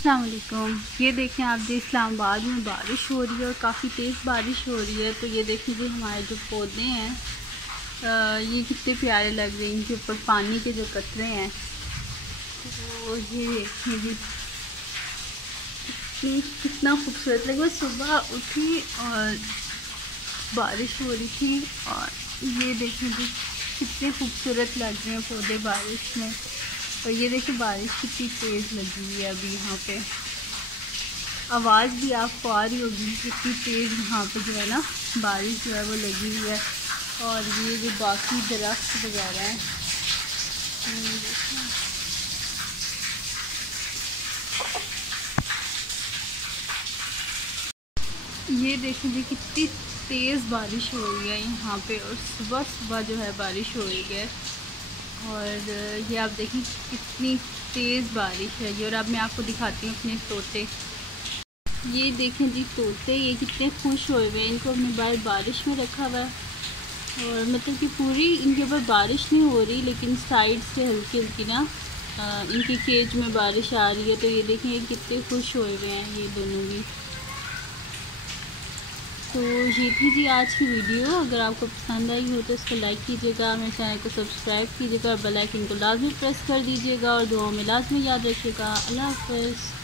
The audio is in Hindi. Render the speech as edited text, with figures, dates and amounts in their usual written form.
अस्सलाम वालेकुम। ये देखें आप जी, इस्लामाबाद में बारिश हो रही है और काफ़ी तेज़ बारिश हो रही है। तो ये देखें जी, हमारे जो पौधे हैं ये कितने प्यारे लग रहे हैं। इनके ऊपर पानी के जो कतरे हैं, तो ये देखें जी कितना खूबसूरत लगे। मैं सुबह उठी और बारिश हो रही थी और ये देखें जी कितने खूबसूरत लग रहे हैं पौधे बारिश में। और ये देखिए बारिश कितनी तेज़ लगी हुई है अभी यहाँ पे। आवाज़ भी आपको आ रही होगी कितनी तेज़ यहाँ पे जो है ना बारिश जो है वो लगी हुई है। और ये जो बाकी दरख्त वगैरह हैं, ये देखें जी कितनी तेज़ बारिश हो रही है यहाँ पे। और सुबह सुबह जो है बारिश हो रही है। और ये आप देखें कितनी तेज़ बारिश है ये। और अब मैं आपको दिखाती हूँ अपने तोते। ये देखें जी तोते, ये कितने खुश हुए हुए हैं। इनको हमने बाहर बारिश में रखा हुआ है और मतलब कि पूरी इनके ऊपर बारिश नहीं हो रही, लेकिन साइड से हल्की हल्की ना इनकी केज में बारिश आ रही है। तो ये देखें ये कितने खुश हुए हुए हैं ये दोनों भी। तो ये थी जी आज की वीडियो। अगर आपको पसंद आई हो तो इसको लाइक कीजिएगा, मेरे चैनल को सब्सक्राइब कीजिएगा और बेल आइकन को लाजमी प्रेस कर दीजिएगा और दुआओं में लाजमी याद रखिएगा। अल्लाह हाफ़िज़।